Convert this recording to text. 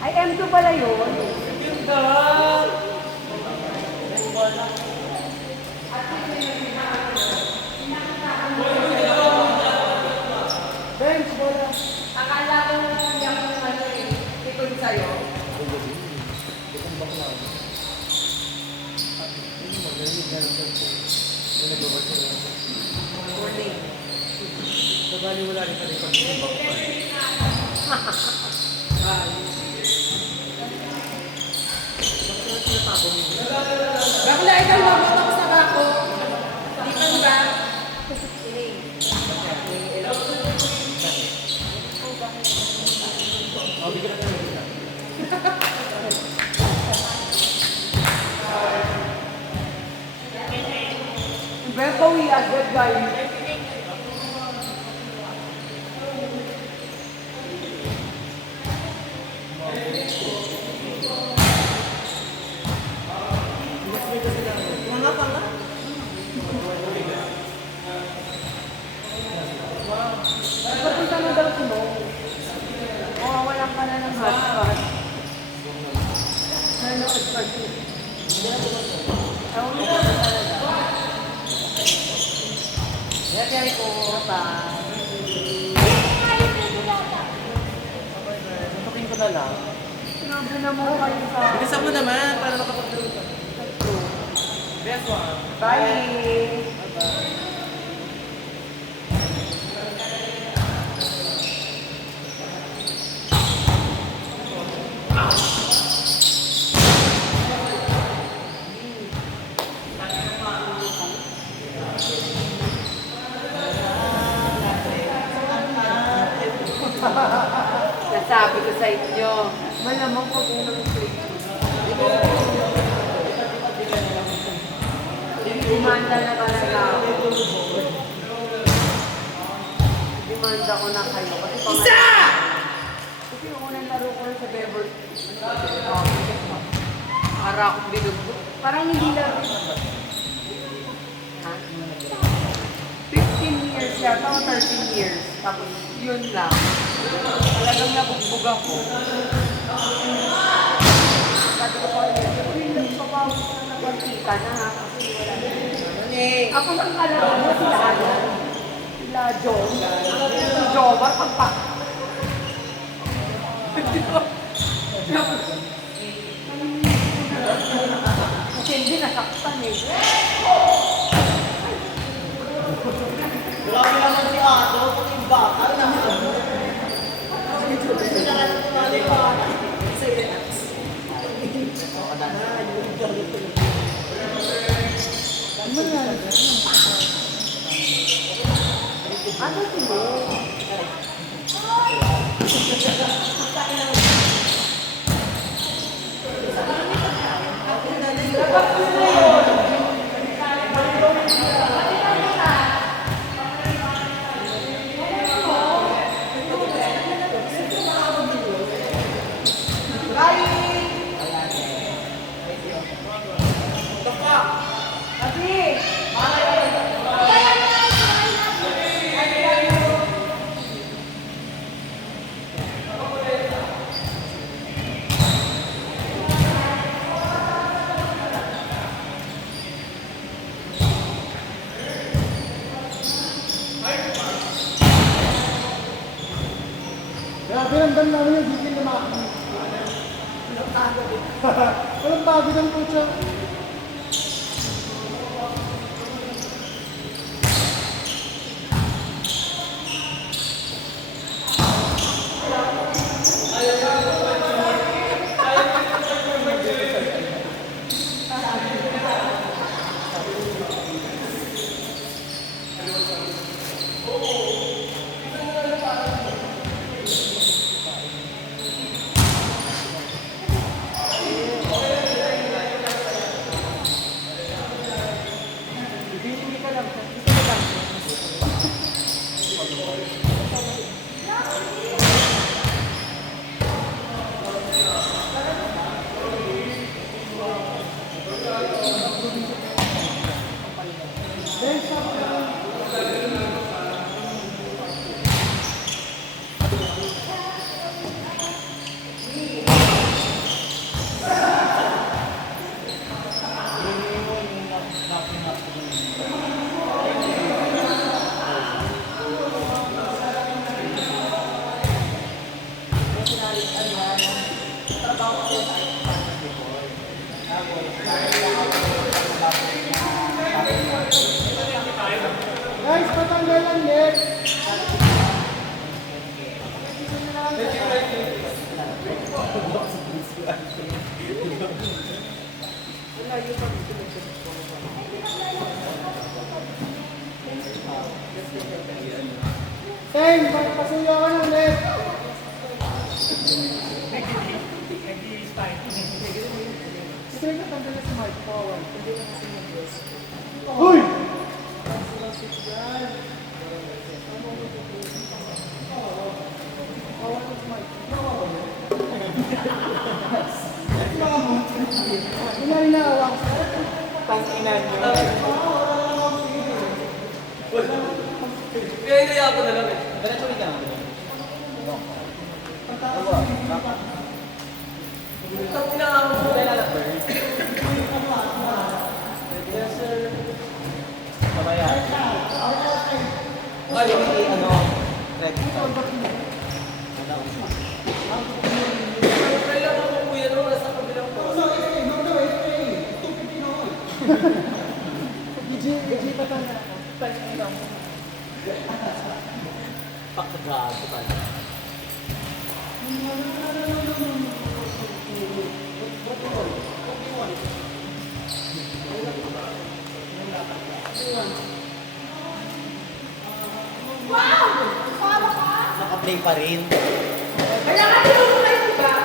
Ay, M2 pala yun. Bench, bola. Akala ko hindi ako ano eh. Tikon sa'yo. Morning. Sabali wala rin kami pag-ibang pa. Bako na ikaw lang, matapos na ba ako? Di pa ba? Oh, bigyan ka na. Beto, we are good guys. Mga pala? Papunta na daw si Mo. Walang ka na ng hotspot. Nanood pa siya. Ewan ko na talaga. Kaya ko pa. Tutukin ko na lang. Sinabi na mo kayo sa... Bilisan mo naman para makapagdaro ka. Best one. Bye! Nasabi ko sa inyo, malamang pag unang play. Demanda na talaga ako. Demanda ko na kayo. Isa! Kasi yung unang laro ko sa Beverly. Para akong binugbog. Parang hindi laro. Ha? 15 years yata o 13 years. Tapos yun lang. Talagang nabugbog ako. Sabi ko pa rin, nagpapawag na napagkita na ha. Kasi wala na. Ako lang kalaro mo sila ano. Sila John. Si Jomar pagpak. Kasi hindi nasaktan eh. Grabe naman si Ato, kung yung baka naman. Ano si Mo? Grabe ang dan namin yung gigil na makakita. Walang pagod ang kutsa. Guys, patanggal ang net. Ten, pasuyo ka ng net. Sige ka, tanggal sa mic. Power. Uy! Inawak. Tanginan mo. Kaya hindi ako na lang eh. Diretso ka na. Ito pinakama mo kaya na bird. Yes sir. Kamaya. Ay, ano? Ready card. Kaya ako kuya nung nasa kabilang po. BG patanggal. Tanginan mo. Pakagago pala. Wow! Para ka? Naka-play pa rin.